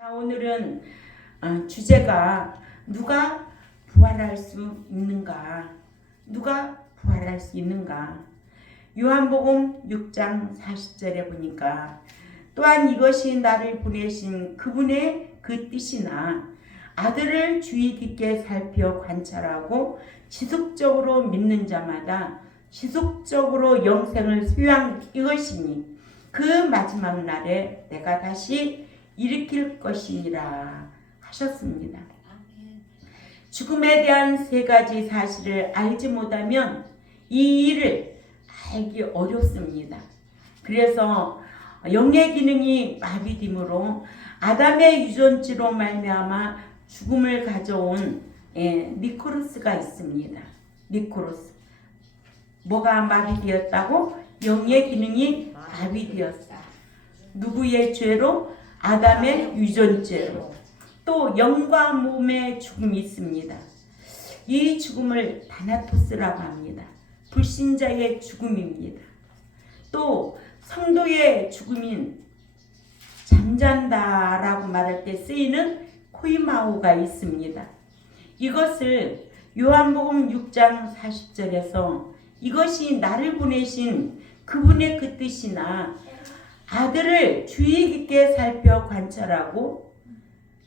자, 오늘은 주제가 누가 부활할 수 있는가? 누가 부활할 수 있는가? 요한복음 6장 40절에 보니까 또한 이것이 나를 보내신 그분의 그 뜻이나 아들을 주의 깊게 살펴 관찰하고 지속적으로 믿는 자마다 지속적으로 영생을 소유한 이것이니 그 마지막 날에 내가 다시 일으킬 것이니라 하셨습니다. 죽음에 대한 세 가지 사실을 알지 못하면 이 일을 알기 어렵습니다. 그래서 영의 기능이 마비됨으로 아담의 유전지로 말미암아 죽음을 가져온 니코로스가 있습니다. 니코로스. 뭐가 마비되었다고? 영의 기능이 마비되었다. 누구의 죄로? 아담의 유전죄로. 또 영과 몸의 죽음이 있습니다. 이 죽음을 다나토스라고 합니다. 불신자의 죽음입니다. 또 성도의 죽음인 잠잔다라고 말할 때 쓰이는 코이마오가 있습니다. 이것을 요한복음 6장 40절에서 이것이 나를 보내신 그분의 그 뜻이나 아들을 주의 깊게 살펴 관찰하고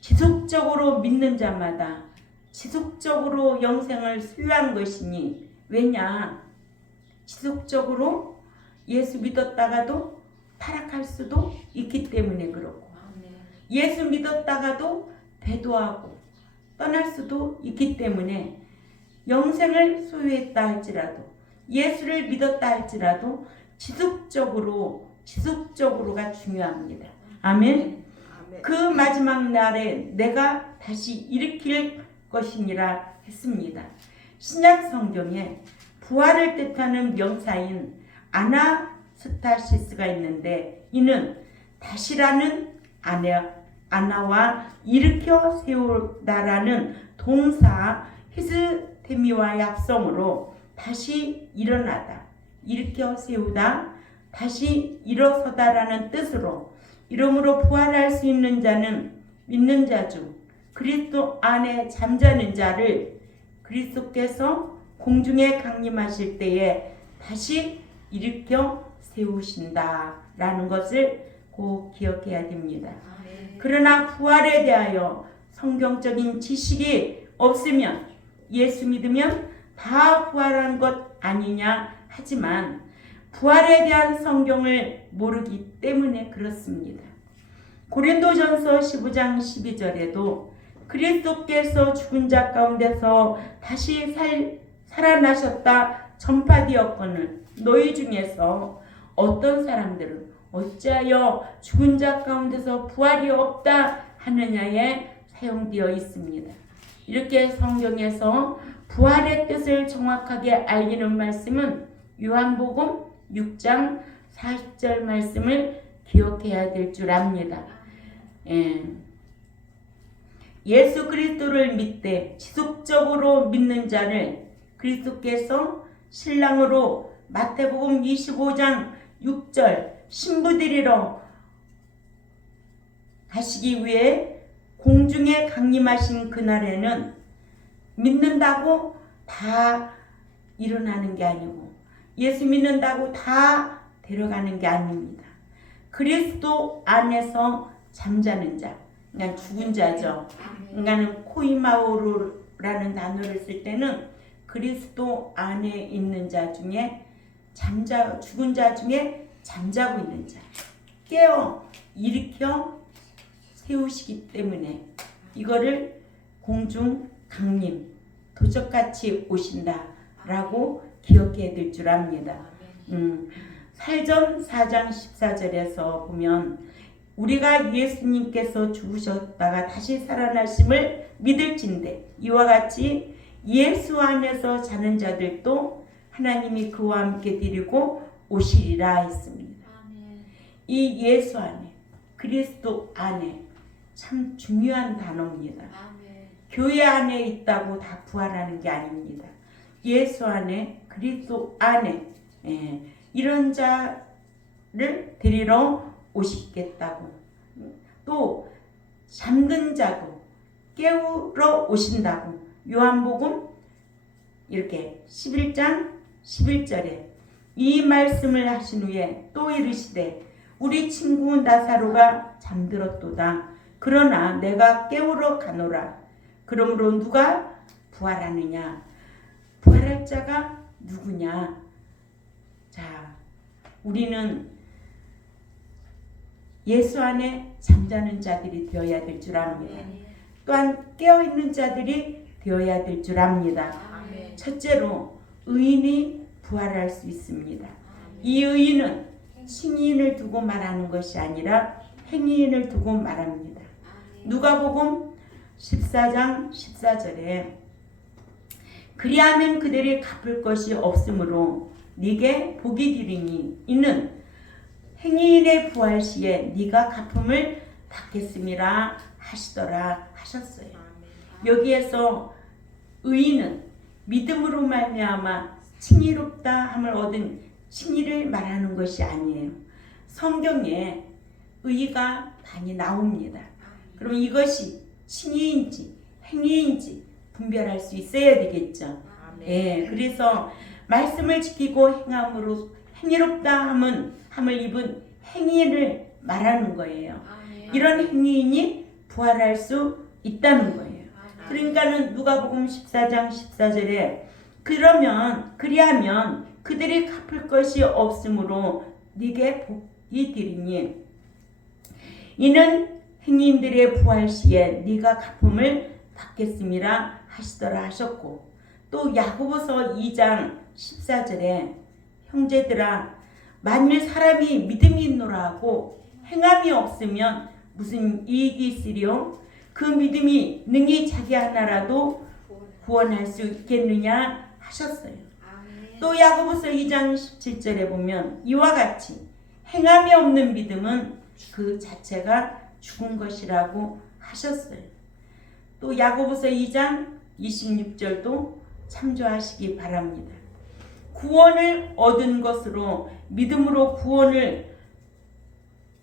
지속적으로 믿는 자마다 지속적으로 영생을 소유한 것이니, 왜냐? 지속적으로 예수 믿었다가도 타락할 수도 있기 때문에 그렇고, 예수 믿었다가도 배도하고 떠날 수도 있기 때문에 영생을 소유했다 할지라도, 예수를 믿었다 할지라도 지속적으로가 중요합니다. 아멘. 그 마지막 날에 내가 다시 일으킬 것이니라 했습니다. 신약 성경에 부활을 뜻하는 명사인 아나스타시스가 있는데, 이는 다시라는 아나와 일으켜 세우다라는 동사 히스테미와의 합성으로 다시 일어나다, 일으켜 세우다, 다시 일어서다라는 뜻으로, 이러므로 부활할 수 있는 자는 믿는 자 중 그리스도 안에 잠자는 자를 그리스도께서 공중에 강림하실 때에 다시 일으켜 세우신다라는 것을 꼭 기억해야 됩니다. 그러나 부활에 대하여 성경적인 지식이 없으면 예수 믿으면 다 부활한 것 아니냐 하지만 부활에 대한 성경을 모르기 때문에 그렇습니다. 고린도전서 15장 12절에도 그리스도께서 죽은 자 가운데서 다시 살아나셨다 전파되었거늘 너희 중에서 어떤 사람들은 어찌하여 죽은 자 가운데서 부활이 없다 하느냐에 사용되어 있습니다. 이렇게 성경에서 부활의 뜻을 정확하게 알리는 말씀은 요한복음 6장 40절 말씀을 기억해야 될 줄 압니다. 예수 그리스도를 믿되 지속적으로 믿는 자를 그리스도께서 신랑으로 마태복음 25장 6절 신부들이러 가시기 위해 공중에 강림하신 그날에는 믿는다고 다 일어나는 게 아니고 예수 믿는다고 다 데려가는 게 아닙니다. 그리스도 안에서 잠자는 자, 그러니까 죽은 자죠. 그러니까 코이마오르라는 단어를 쓸 때는 그리스도 안에 있는 자 중에 죽은 자 중에 잠자고 있는 자, 깨어 일으켜 세우시기 때문에 이거를 공중 강림, 도적같이 오신다라고 기억해야 될 줄 압니다. 살전 4장 14절에서 보면 우리가 예수님께서 죽으셨다가 다시 살아나심을 믿을진대 이와 같이 예수 안에서 자는 자들도 하나님이 그와 함께 데리고 오시리라 했습니다. 이 예수 안에, 그리스도 안에 참 중요한 단어입니다. 교회 안에 있다고 다 부활하는 게 아닙니다. 예수 안에, 그리스도 안에 이런 자를 데리러 오시겠다고. 또 잠든 자도 깨우러 오신다고 요한복음 이렇게 11장 11절에 이 말씀을 하신 후에 또 이르시되 우리 친구 나사로가 잠들었도다. 그러나 내가 깨우러 가노라. 그러므로 누가 부활하느냐? 부활할 자가 누구냐? 자, 우리는 예수 안에 잠자는 자들이 되어야 될 줄 압니다. 또한 깨어있는 자들이 되어야 될 줄 압니다. 첫째로 의인이 부활할 수 있습니다. 이 의인은 칭의인을 두고 말하는 것이 아니라 행위인을 두고 말합니다. 누가복음 14장 14절에 그리하면 그들이 갚을 것이 없으므로 네게 복이 되리니 이는 행위인의 부활 시에 네가 갚음을 받겠음이라 하시더라 하셨어요. 여기에서 의인은 믿음으로 말미암아 칭의롭다 함을 얻은 칭의를 말하는 것이 아니에요. 성경에 의가 많이 나옵니다. 그럼 이것이 칭의인지 행위인지 분별할 수 있어야 되겠죠. 예, 그래서 말씀을 지키고 행함으로 행위롭다 함을 입은 행위인을 말하는 거예요. 이런 행위인이 부활할 수 있다는 거예요. 그러니까는 누가복음 14장 14절에 그리하면 그들이 갚을 것이 없으므로 네게 복이 되리니 이는 행인들의 부활 시에 네가 갚음을 받겠음이라 하시더라 하셨고 또 야고보서 2장 14절에 형제들아 만일 사람이 믿음이 있노라 하고 행함이 없으면 무슨 이익이 있으리요? 그 믿음이 능히 자기 하나라도 구원할 수 있겠느냐 하셨어요. 또 야고보서 2장 17절에 보면 이와 같이 행함이 없는 믿음은 그 자체가 죽은 것이라고 하셨어요. 또 야고보서 2장 26절도 참조하시기 바랍니다. 구원을 얻은 것으로 믿음으로 구원을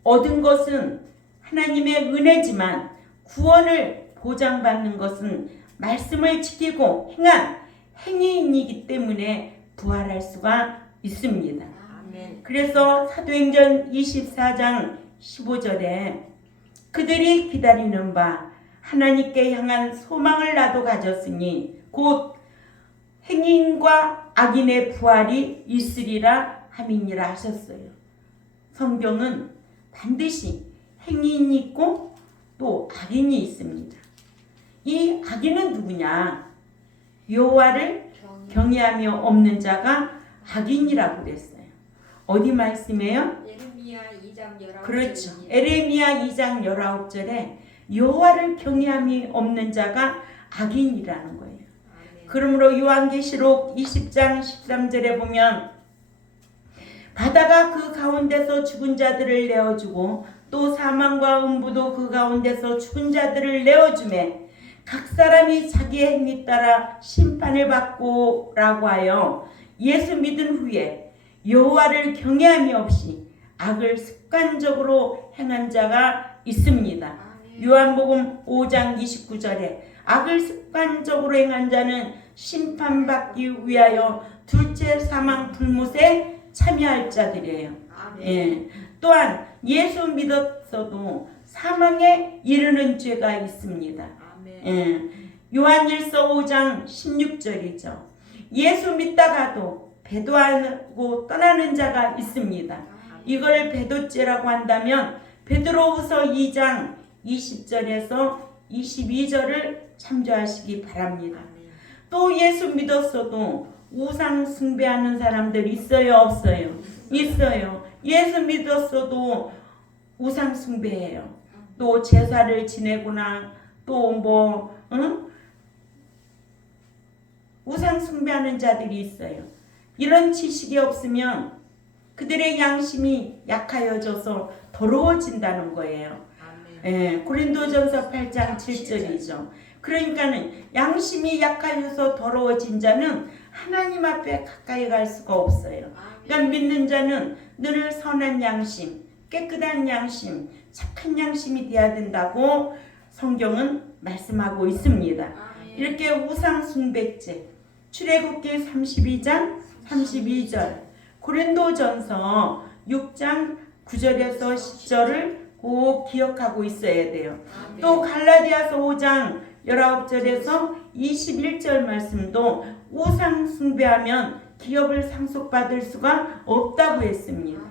얻은 것은 하나님의 은혜지만 구원을 보장받는 것은 말씀을 지키고 행한 행위인이기 때문에 부활할 수가 있습니다. 아멘. 그래서 사도행전 24장 15절에 그들이 기다리는 바 하나님께 향한 소망을 나도 가졌으니 곧 행인과 악인의 부활이 있으리라 함이니라 하셨어요. 성경은 반드시 행인이 있고 또 악인이 있습니다. 이 악인은 누구냐? 여호와를 경외하며 없는 자가 악인이라고 그랬어요. 어디 말씀이에요? 에레미야 2장 19절. 그렇죠. 에레미야 2장 19절에 여호와를 경외함이 없는 자가 악인이라는 거예요. 아멘. 그러므로 요한계시록 20장 13절에 보면 바다가 그 가운데서 죽은 자들을 내어주고 또 사망과 음부도 그 가운데서 죽은 자들을 내어주매 각 사람이 자기의 행위 따라 심판을 받고라고 하여 예수 믿은 후에 여호와를 경외함이 없이 악을 습관적으로 행한 자가 있습니다. 요한복음 5장 29절에 악을 습관적으로 행한 자는 심판받기 위하여 둘째 사망 불못에 참여할 자들이에요. 예. 또한 예수 믿었어도 사망에 이르는 죄가 있습니다. 예. 요한일서 5장 16절이죠. 예수 믿다가도 배도하고 떠나는 자가 있습니다. 이걸 배도죄라고 한다면 베드로후서 2장 20절에서 22절을 참조하시기 바랍니다. 또 예수 믿었어도 우상 숭배하는 사람들 있어요, 없어요? 있어요. 예수 믿었어도 우상 숭배해요. 또 제사를 지내거나 또 우상 숭배하는 자들이 있어요. 이런 지식이 없으면 그들의 양심이 약하여져서 더러워진다는 거예요. 예, 고린도전서 8장 7절이죠. 그러니까는 양심이 약하여서 더러워진 자는 하나님 앞에 가까이 갈 수가 없어요. 그러니까 믿는 자는 늘 선한 양심, 깨끗한 양심, 착한 양심이 되어야 된다고 성경은 말씀하고 있습니다. 이렇게 우상 숭배죄 출애굽기 32장 32절, 고린도전서 6장 9절에서 10절을 꼭 기억하고 있어야 돼요. 또 갈라디아서 5장 19절에서 21절 말씀도 우상 숭배하면 기업을 상속받을 수가 없다고 했습니다.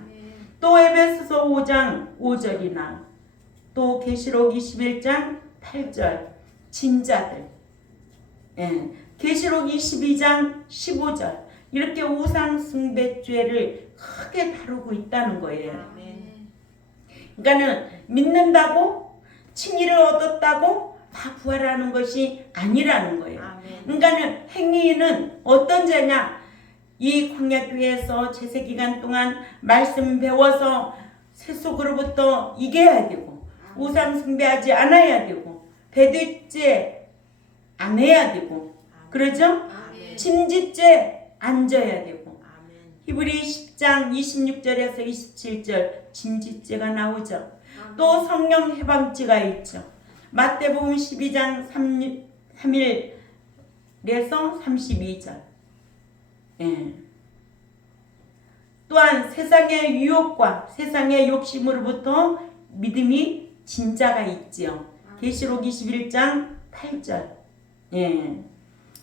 또 에베소서 5장 5절이나 또 계시록 21장 8절 진자들, 계시록 22장 15절 이렇게 우상 숭배죄를 크게 다루고 있다는 거예요. 그러니까는 믿는다고 칭의를 얻었다고 다 부활하는 것이 아니라는 거예요. 그러니까는 행위는 어떤 자냐? 이 광야교회에서 제세기간 동안 말씀 배워서 세속으로부터 이겨야 되고 우상 숭배하지 않아야 되고 배뒷죄 안 해야 되고 그러죠? 침짓죄 안 져야 되고 히브리 10장 26절에서 27절 침짓죄가 나오죠. 또 성령 해방죄가 있죠. 마태복음 12장 3일에서 32절. 또한 세상의 유혹과 세상의 욕심으로부터 믿음이 진짜가 있지요. 계시록 21장 8절.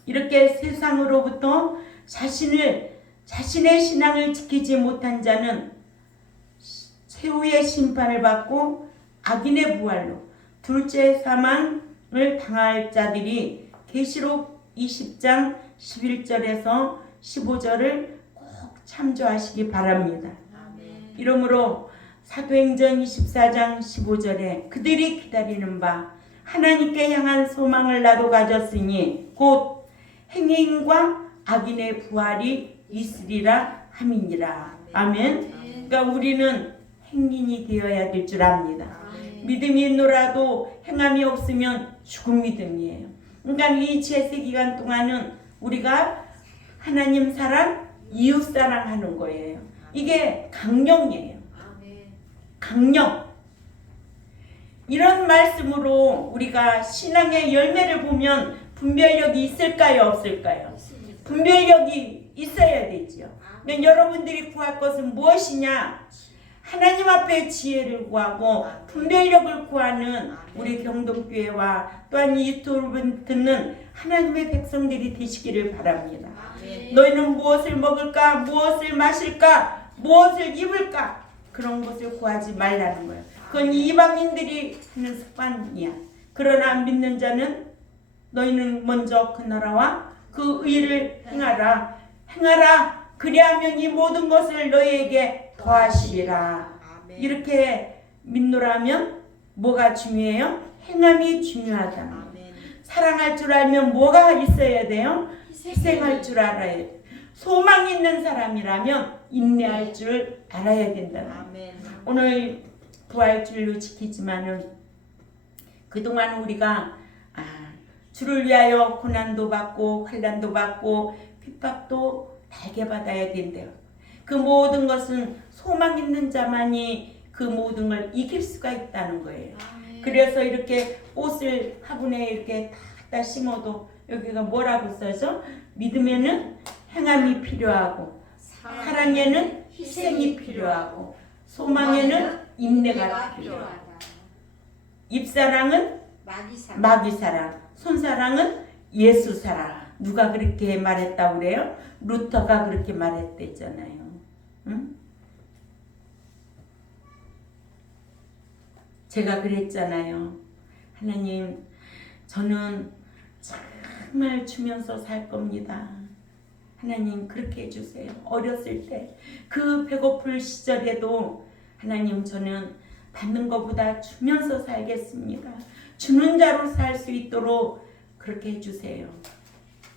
이렇게 세상으로부터 자신의 신앙을 지키지 못한 자는 최후의 심판을 받고 악인의 부활로 둘째 사망을 당할 자들이 계시록 20장 11절에서 15절을 꼭 참조하시기 바랍니다. 이러므로 사도행전 24장 15절에 그들이 기다리는 바 하나님께 향한 소망을 나도 가졌으니 곧 행인과 악인의 부활이 있으리라 함이니라. 아멘. 그러니까 우리는 행인이 되어야 될 줄 압니다. 믿음이 있노라도 행함이 없으면 죽은 믿음이에요. 그러니까 이 제세 기간 동안은 우리가 하나님 사랑, 이웃 사랑하는 거예요. 이게 강령이에요. 강령. 이런 말씀으로 우리가 신앙의 열매를 보면 분별력이 있을까요, 없을까요? 분별력이 있어야 되죠. 그러니까 여러분들이 구할 것은 무엇이냐? 하나님 앞에 지혜를 구하고 분별력을 구하는 우리 경동교회와 또한 이 유튜브를 듣는 하나님의 백성들이 되시기를 바랍니다. 너희는 무엇을 먹을까? 무엇을 마실까? 무엇을 입을까? 그런 것을 구하지 말라는 거예요. 그건 이방인들이 하는 습관이야. 그러나 믿는 자는 너희는 먼저 그 나라와 그 의를 행하라. 그리하면 이 모든 것을 너희에게 더하시리라. 이렇게 믿노라면 뭐가 중요해요? 행함이 중요하다. 사랑할 줄 알면 뭐가 있어야 돼요? 희생할 줄 알아야 돼. 소망 있는 사람이라면 인내할 줄 알아야 된다. 오늘 부활주일로 지키지만은 그동안 우리가 주를 위하여 고난도 받고 환난도 받고 핍박도 달게 받아야 된대요. 그 모든 것은 소망 있는 자만이 그 모든 걸 이길 수가 있다는 거예요. 그래서 이렇게 옷을 화분에 이렇게 다 심어도 여기가 뭐라고 써져? 믿음에는 행함이 필요하고 사랑에는 희생이 필요하고 소망에는 인내가 필요하다. 입사랑은 마귀사랑, 손사랑은 예수사랑. 누가 그렇게 말했다고 그래요? 루터가 그렇게 말했댔잖아요. 응? 제가 그랬잖아요. 하나님, 저는 정말 주면서 살 겁니다. 하나님 그렇게 해주세요. 어렸을 때 그 배고플 시절에도 하나님 저는 받는 것보다 주면서 살겠습니다. 주는 자로 살 수 있도록 그렇게 해주세요.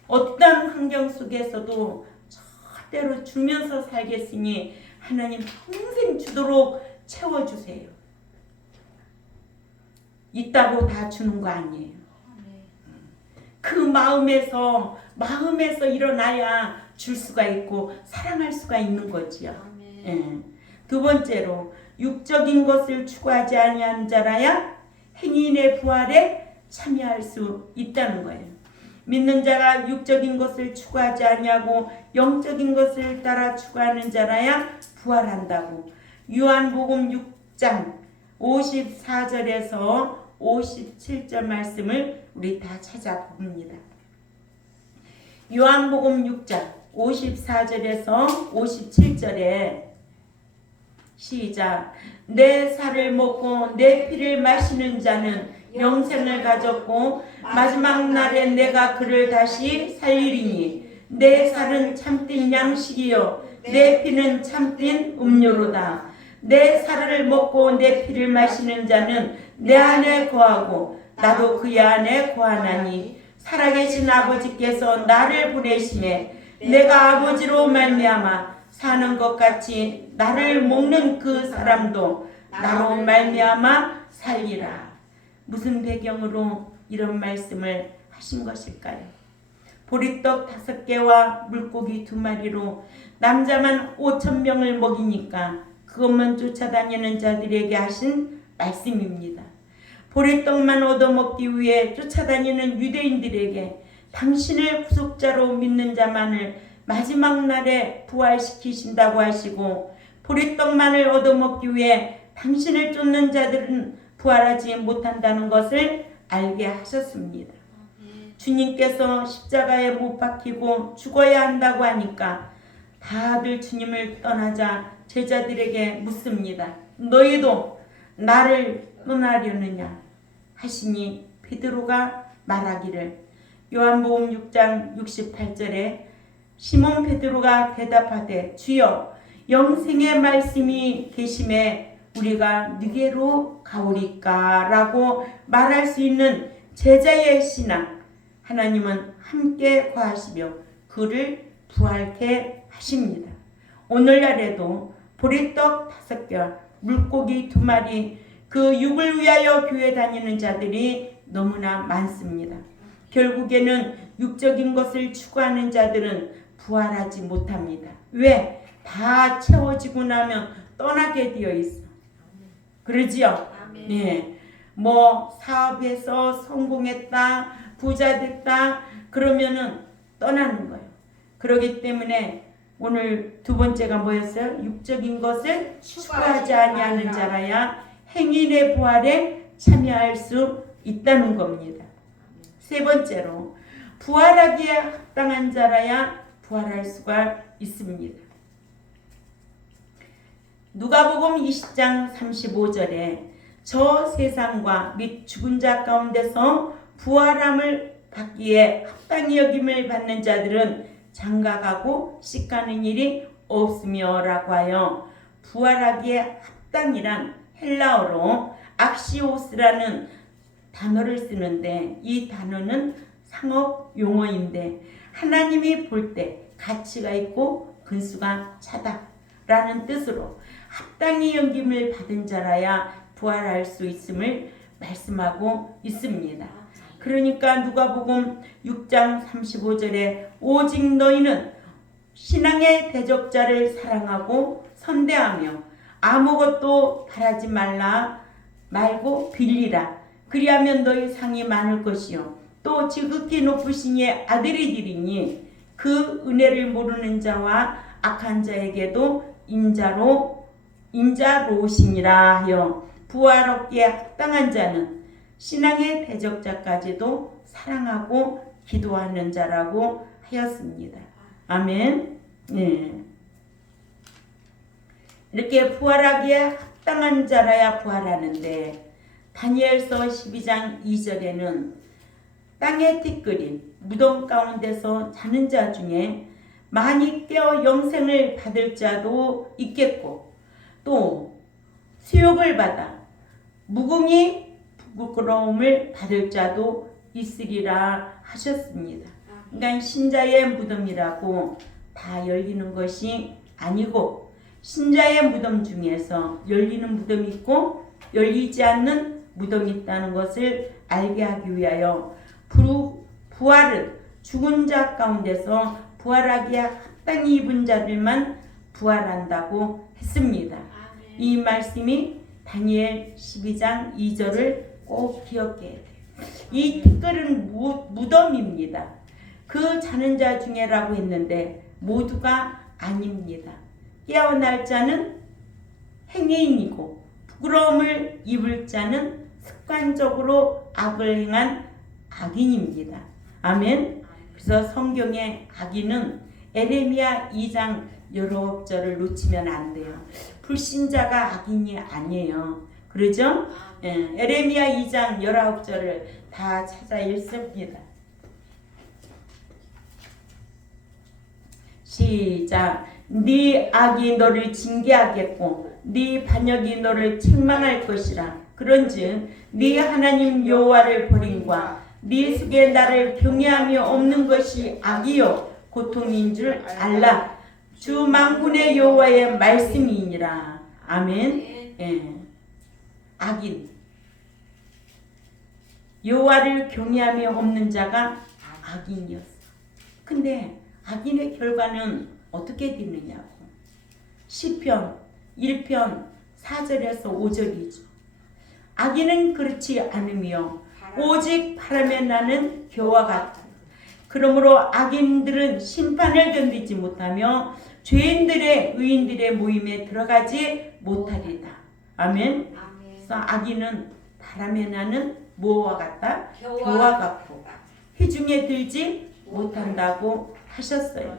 어떤 환경 속에서도 절대로 주면서 살겠으니 하나님 평생 주도록 채워주세요. 있다고 다 주는 거 아니에요. 그 마음에서 일어나야 줄 수가 있고 사랑할 수가 있는 거지요. 두 번째로 육적인 것을 추구하지 아니한 자라야 행인의 부활에 참여할 수 있다는 거예요. 믿는 자가 육적인 것을 추구하지 아니하고 영적인 것을 따라 추구하는 자라야 부활한다고. 요한복음 6장 54절에서 57절 말씀을 우리 다 찾아봅니다. 요한복음 6장 54절에서 57절에 시작. 내 살을 먹고 내 피를 마시는 자는 영생을 가졌고 마지막 날에 내가 그를 다시 살리리니 내 살은 참된 양식이요 내 피는 참된 음료로다. 내 살을 먹고 내 피를 마시는 자는 내 안에 거하고 나도 그의 안에 거하나니 살아계신 아버지께서 나를 보내심에 내가 아버지로 말미암아 사는 것 같이 나를 먹는 그 사람도 나로 말미암아 살리라. 무슨 배경으로 이런 말씀을 하신 것일까요? 보리떡 5개와 물고기 2마리로 남자만 5,000명을 먹이니까 그것만 쫓아다니는 자들에게 하신 말씀입니다. 보리떡만 얻어먹기 위해 쫓아다니는 유대인들에게 당신을 구속자로 믿는 자만을 마지막 날에 부활시키신다고 하시고 보리떡만을 얻어먹기 위해 당신을 쫓는 자들은 부활하지 못한다는 것을 알게 하셨습니다. 주님께서 십자가에 못 박히고 죽어야 한다고 하니까 다들 주님을 떠나자 제자들에게 묻습니다. 너희도 나를 떠나려느냐 하시니 베드로가 말하기를 요한복음 6장 68절에 시몬 베드로가 대답하되 주여 영생의 말씀이 계심에 우리가 누게로 가오리까 라고 말할 수 있는 제자의 신앙 하나님은 함께 거하시며 그를 부활케 하십니다. 오늘날에도 보리떡 5개와 물고기 2마리 그 육을 위하여 교회 다니는 자들이 너무나 많습니다. 결국에는 육적인 것을 추구하는 자들은 부활하지 못합니다. 왜? 다 채워지고 나면 떠나게 되어 있어. 그러지요? 네. 뭐 사업에서 성공했다, 부자 됐다 그러면은 떠나는 거예요. 그렇기 때문에 오늘 2번째가 뭐였어요? 육적인 것을 추구하지 아니하는 자라야 행인의 부활에 참여할 수 있다는 겁니다. 3번째로 부활하기에 합당한 자라야 부활할 수가 있습니다. 누가복음 20장 35절에 저 세상과 및 죽은 자 가운데서 부활함을 받기에 합당히 여김을 받는 자들은 장가가고 씻가는 일이 없으며 라고 하여 부활하기에 합당이란 헬라어로 악시오스라는 단어를 쓰는데 이 단어는 상업 용어인데 하나님이 볼 때 가치가 있고 근수가 차다 라는 뜻으로 합당히 여김을 받은 자라야 부활할 수 있음을 말씀하고 있습니다. 그러니까 누가복음 6장 35절에 오직 너희는 신앙의 대적자를 사랑하고 선대하며 아무것도 바라지 말고 빌리라. 그리하면 너희 상이 많을 것이요 또 지극히 높으신 이의 아들이 되리니 그 은혜를 모르는 자와 악한 자에게도 인자로우시니라 하여 부활 얻기에 합당한 자는 신앙의 대적자까지도 사랑하고 기도하는 자라고 하였습니다. 아멘. 네. 이렇게 부활하기에 합당한 자라야 부활하는데 다니엘서 12장 2절에는 땅에 티끌인 무덤 가운데서 자는 자 중에 많이 깨어 영생을 받을 자도 있겠고 또 수욕을 받아 무궁히 부끄러움을 받을 자도 있으리라 하셨습니다. 그러니까 신자의 무덤이라고 다 열리는 것이 아니고 신자의 무덤 중에서 열리는 무덤이 있고 열리지 않는 무덤이 있다는 것을 알게 하기 위하여 부활은 죽은 자 가운데서 부활하기에 합당히 입은 자들만 부활한다고 했습니다. 이 말씀이 다니엘 12장 2절을 꼭 기억해야 돼요. 이 티끌은 무덤입니다. 그 자는 자 중에라고 했는데 모두가 아닙니다. 깨어날 자는 행위인이고 부끄러움을 입을 자는 습관적으로 악을 행한 악인입니다. 아멘. 그래서 성경의 악인은 에레미야 2장 19절을 놓치면 안 돼요. 불신자가 악인이 아니에요. 그러죠? 에레미야 2장 19절을 다 찾아 읽습니다. 시작. 네 악이 너를 징계하겠고 네 반역이 너를 책망할 것이라. 그런즉 네 하나님 여호와를 버림과 네 속에 나를 경외함이 없는 것이 악이요 고통인 줄 알라. 주 만군의 여호와의 말씀이니라. 아멘. 악인, 여호와를 경외함이 없는 자가 악인이었어. 근데 악인의 결과는 어떻게 되느냐고. 시편 1편 4절에서 5절이죠. 악인은 그렇지 않으며 오직 바람에 나는 겨와 같다. 그러므로 악인들은 심판을 견디지 못하며 죄인들의 의인들의 모임에 들어가지 못하리다. 아멘. 그래서 악인은 바람에 나는 뭐와 같다? 겨와 같고 회중에 들지 못한다고 하셨어요.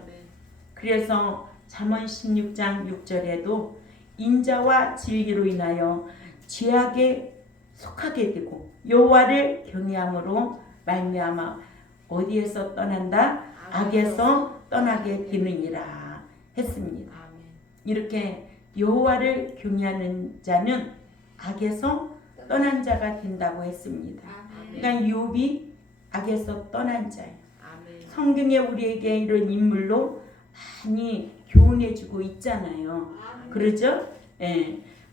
그래서 잠언 16장 6절에도 인자와 진리로 인하여 죄악에 속하게 되고 여호와를 경외함으로 말미암아 어디에서 떠난다? 악에서 떠나게 되느니라 했습니다. 이렇게 여호와를 경외하는 자는 악에서 떠난 자가 된다고 했습니다. 그러니까 욥이 악에서 떠난 자예요. 성경에 우리에게 이런 인물로 많이 교훈해주고 있잖아요. 그러죠?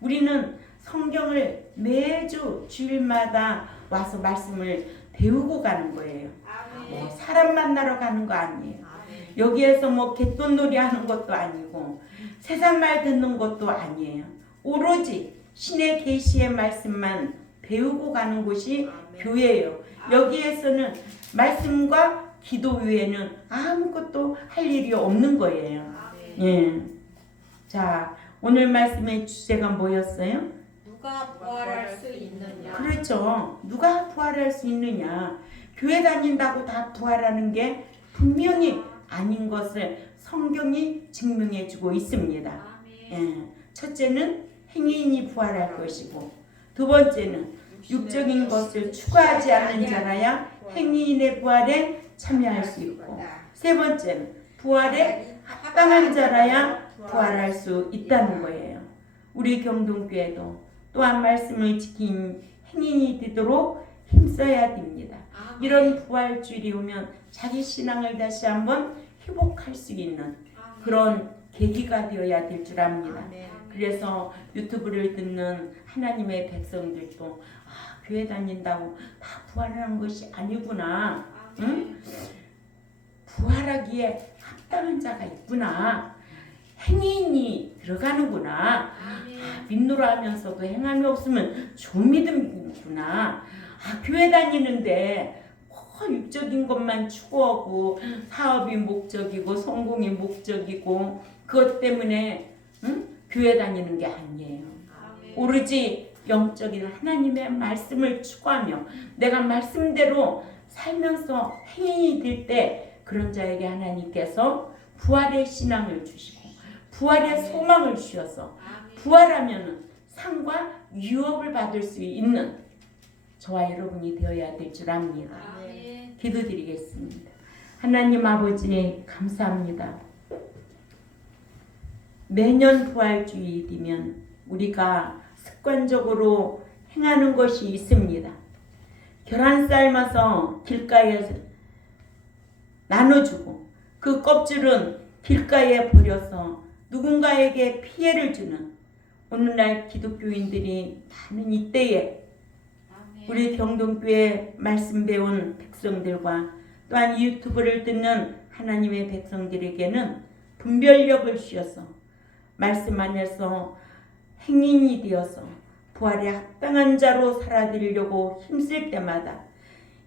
우리는 성경을 매주 주일마다 와서 말씀을 배우고 가는 거예요. 사람 만나러 가는 거 아니에요. 여기에서 뭐 갯돈놀이 하는 것도 아니고 세상 말 듣는 것도 아니에요. 오로지 신의 계시의 말씀만 배우고 가는 곳이 교회예요. 여기에서는 말씀과 기도 외에는 아무것도 할 일이 없는 거예요. 자, 오늘 말씀의 주제가 뭐였어요? 누가 부활할 수 있느냐. 그렇죠. 누가 부활할 수 있느냐. 교회 다닌다고 다 부활하는 게 분명히 아닌 것을 성경이 증명해 주고 있습니다. 첫째는 행위인이 부활할 것이고 두 번째는 육적인 것을 추구하지 않는 자라야 행위인의 부활에 참여할 수 있고 세 번째는 부활에 합당한 자라야 부활할 수 있다는 거예요. 우리 경동교회도 또한 말씀을 지킨 행인이 되도록 힘써야 됩니다. 이런 부활주일이 오면 자기 신앙을 다시 한번 회복할 수 있는 그런 계기가 되어야 될 줄 압니다. 그래서 유튜브를 듣는 하나님의 백성들도 교회 다닌다고 다 부활하는 것이 아니구나. 응? 부활하기에 합당한 자가 있구나. 행인이 들어가는구나. 믿노라 하면서도 행함이 없으면 좀 믿음이구나. 교회 다니는데 육적인 것만 추구하고 사업이 목적이고 성공이 목적이고 그것 때문에 교회 다니는 게 아니에요. 오로지 영적인 하나님의 말씀을 추구하며 내가 말씀대로 살면서 행인이 될 때 그런 자에게 하나님께서 부활의 신앙을 주시고 부활의 소망을 주셔서 부활하면 상과 유업을 받을 수 있는 저와 여러분이 되어야 될 줄 압니다. 기도드리겠습니다. 하나님 아버지 감사합니다. 매년 부활주일이면 우리가 습관적으로 행하는 것이 있습니다. 계란 삶아서 길가에 나눠주고 그 껍질은 길가에 버려서 누군가에게 피해를 주는 오늘날 기독교인들이 많은 이때에 우리 경동교회 말씀 배운 백성들과 또한 유튜브를 듣는 하나님의 백성들에게는 분별력을 주셔서 말씀 안에서 행인이 되어서 부활에 합당한 자로 살아드리려고 힘쓸 때마다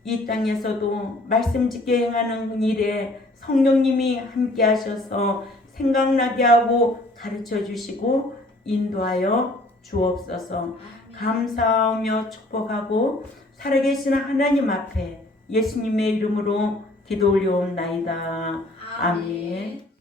이 땅에서도 말씀 짓게 행하는 일에 성령님이 함께 하셔서 생각나게 하고 가르쳐 주시고 인도하여 주옵소서. 감사하며 축복하고 살아계신 하나님 앞에 예수님의 이름으로 기도 올려옵나이다. 아멘.